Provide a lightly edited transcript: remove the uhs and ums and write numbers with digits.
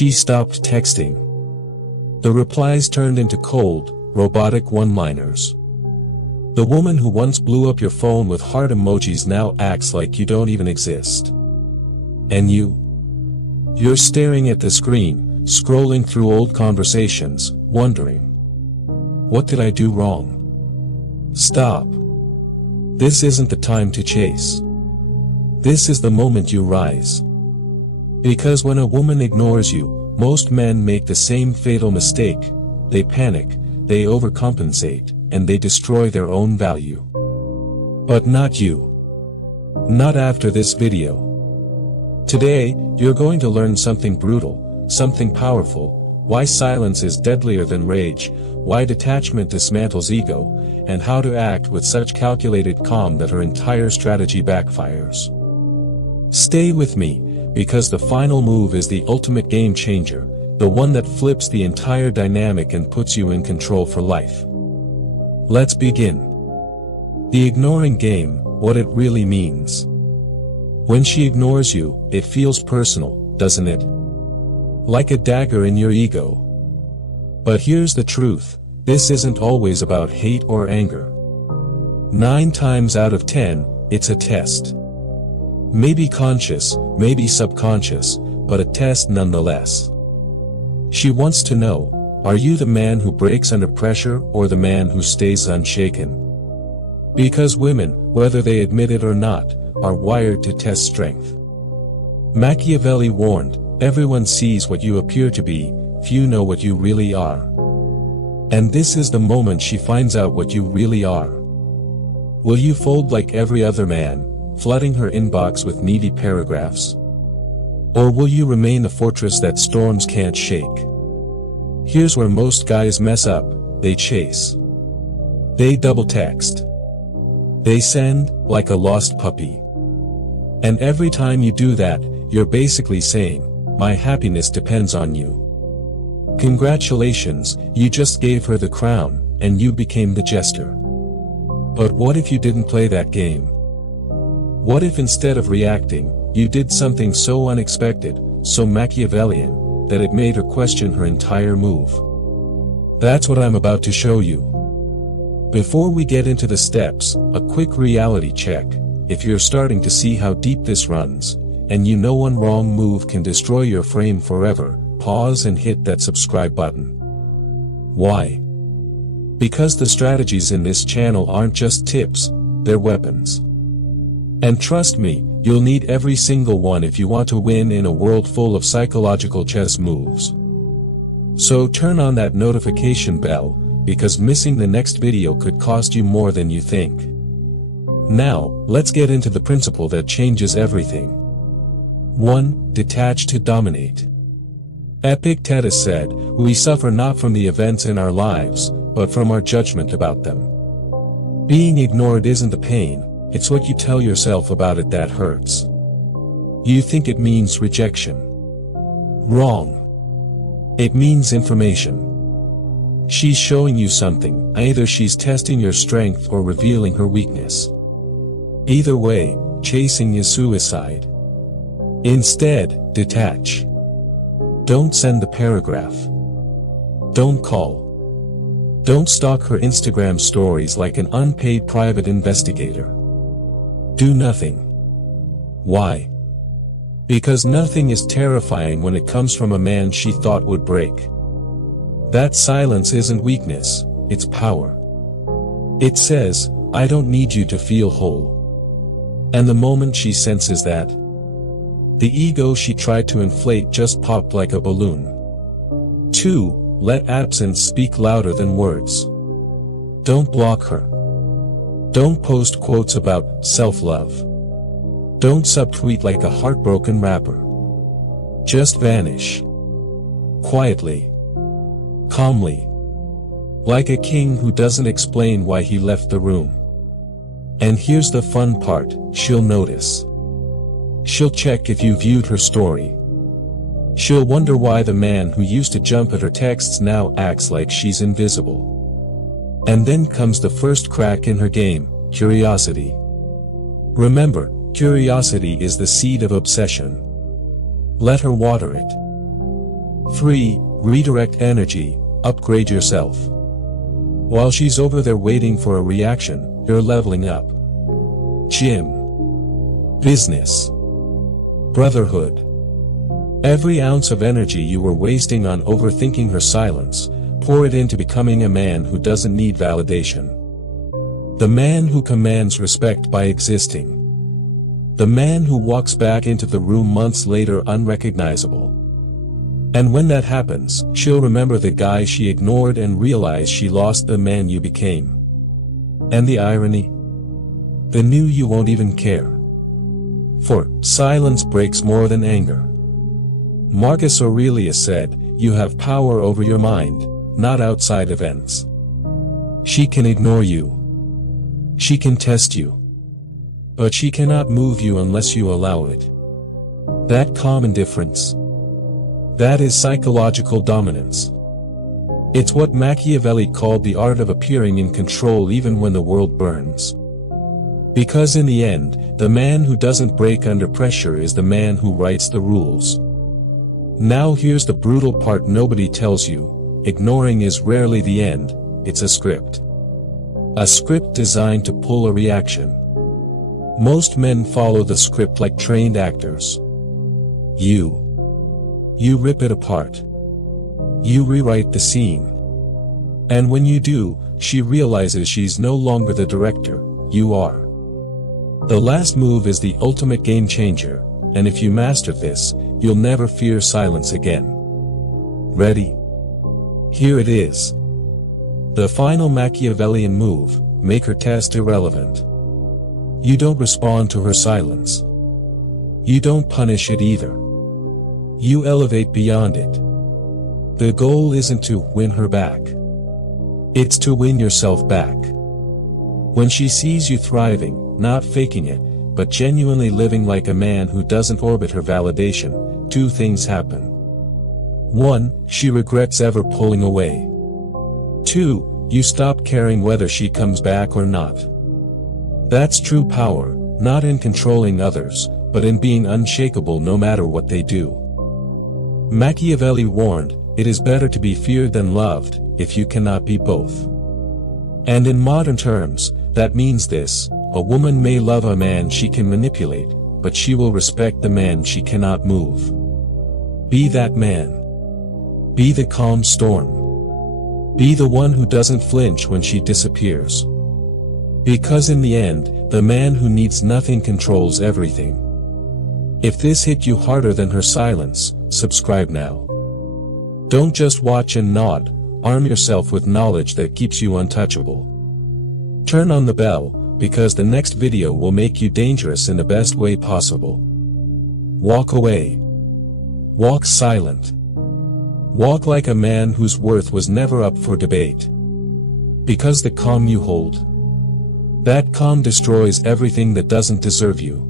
She stopped texting. The replies turned into cold, robotic one-liners. The woman who once blew up your phone with heart emojis now acts like you don't even exist. And you're staring at the screen, scrolling through old conversations, wondering, what did I do wrong? Stop. This isn't the time to chase. This is the moment you rise. Because when a woman ignores you, most men make the same fatal mistake. They panic, they overcompensate, and they destroy their own value. But not you. Not after this video. Today, you're going to learn something brutal, something powerful, why silence is deadlier than rage, why detachment dismantles ego, and how to act with such calculated calm that her entire strategy backfires. Stay with me, because the final move is the ultimate game changer, the one that flips the entire dynamic and puts you in control for life. Let's begin. The ignoring game, what it really means. When she ignores you, it feels personal, doesn't it? Like a dagger in your ego. But here's the truth, this isn't always about hate or anger. 9 times out of 10, it's a test. Maybe conscious, maybe subconscious, but a test nonetheless. She wants to know, are you the man who breaks under pressure or the man who stays unshaken? Because women, whether they admit it or not, are wired to test strength. Machiavelli warned, everyone sees what you appear to be, few know what you really are. And this is the moment she finds out what you really are. Will you fold like every other man, flooding her inbox with needy paragraphs? Or will you remain the fortress that storms can't shake? Here's where most guys mess up, they chase. They double text. They send, like a lost puppy. And every time you do that, you're basically saying, my happiness depends on you. Congratulations, you just gave her the crown, and you became the jester. But what if you didn't play that game? What if instead of reacting, you did something so unexpected, so Machiavellian, that it made her question her entire move? That's what I'm about to show you. Before we get into the steps, a quick reality check. If you're starting to see how deep this runs, and you know one wrong move can destroy your frame forever, pause and hit that subscribe button. Why? Because the strategies in this channel aren't just tips, they're weapons. And trust me, you'll need every single one if you want to win in a world full of psychological chess moves. So turn on that notification bell, because missing the next video could cost you more than you think. Now, let's get into the principle that changes everything. 1. Detach to dominate. Epictetus said, we suffer not from the events in our lives, but from our judgment about them. Being ignored isn't the pain, it's what you tell yourself about it that hurts. You think it means rejection. Wrong. It means information. She's showing you something, either she's testing your strength or revealing her weakness. Either way, chasing is suicide. Instead, detach. Don't send the paragraph. Don't call. Don't stalk her Instagram stories like an unpaid private investigator. Do nothing. Why? Because nothing is terrifying when it comes from a man she thought would break. That silence isn't weakness, it's power. It says, I don't need you to feel whole. And the moment she senses that, the ego she tried to inflate just popped like a balloon. 2. Let absence speak louder than words. Don't block her. Don't post quotes about self-love. Don't subtweet like a heartbroken rapper. Just vanish. Quietly. Calmly. Like a king who doesn't explain why he left the room. And here's the fun part, she'll notice. She'll check if you viewed her story. She'll wonder why the man who used to jump at her texts now acts like she's invisible. And then comes the first crack in her game, curiosity. Remember, curiosity is the seed of obsession. Let her water it. 3. Redirect energy, upgrade yourself. While she's over there waiting for a reaction, you're leveling up. Gym. Business. Brotherhood. Every ounce of energy you were wasting on overthinking her silence, pour it into becoming a man who doesn't need validation. The man who commands respect by existing. The man who walks back into the room months later unrecognizable. And when that happens, she'll remember the guy she ignored and realize she lost the man you became. And the irony? The new you won't even care. For silence breaks more than anger. Marcus Aurelius said, "You have power over your mind, not outside events." She can ignore you. She can test you. But she cannot move you unless you allow it. That calm indifference. That is psychological dominance. It's what Machiavelli called the art of appearing in control even when the world burns. Because in the end, the man who doesn't break under pressure is the man who writes the rules. Now here's the brutal part nobody tells you: ignoring is rarely the end, it's a script. A script designed to pull a reaction. Most men follow the script like trained actors. You rip it apart. You rewrite the scene. And when you do, she realizes she's no longer the director, you are. The last move is the ultimate game changer, and if you master this, you'll never fear silence again. Ready? Here it is. The final Machiavellian move: make her test irrelevant. You don't respond to her silence. You don't punish it either. You elevate beyond it. The goal isn't to win her back. It's to win yourself back. When she sees you thriving, not faking it, but genuinely living like a man who doesn't orbit her validation, two things happen. 1. She regrets ever pulling away. 2. You stop caring whether she comes back or not. That's true power, not in controlling others, but in being unshakable no matter what they do. Machiavelli warned, "It is better to be feared than loved, if you cannot be both." And in modern terms, that means this: a woman may love a man she can manipulate, but she will respect the man she cannot move. Be that man. Be the calm storm. Be the one who doesn't flinch when she disappears. Because in the end, the man who needs nothing controls everything. If this hit you harder than her silence, subscribe now. Don't just watch and nod, arm yourself with knowledge that keeps you untouchable. Turn on the bell, because the next video will make you dangerous in the best way possible. Walk away. Walk silent. Walk like a man whose worth was never up for debate. Because the calm you hold, that calm destroys everything that doesn't deserve you.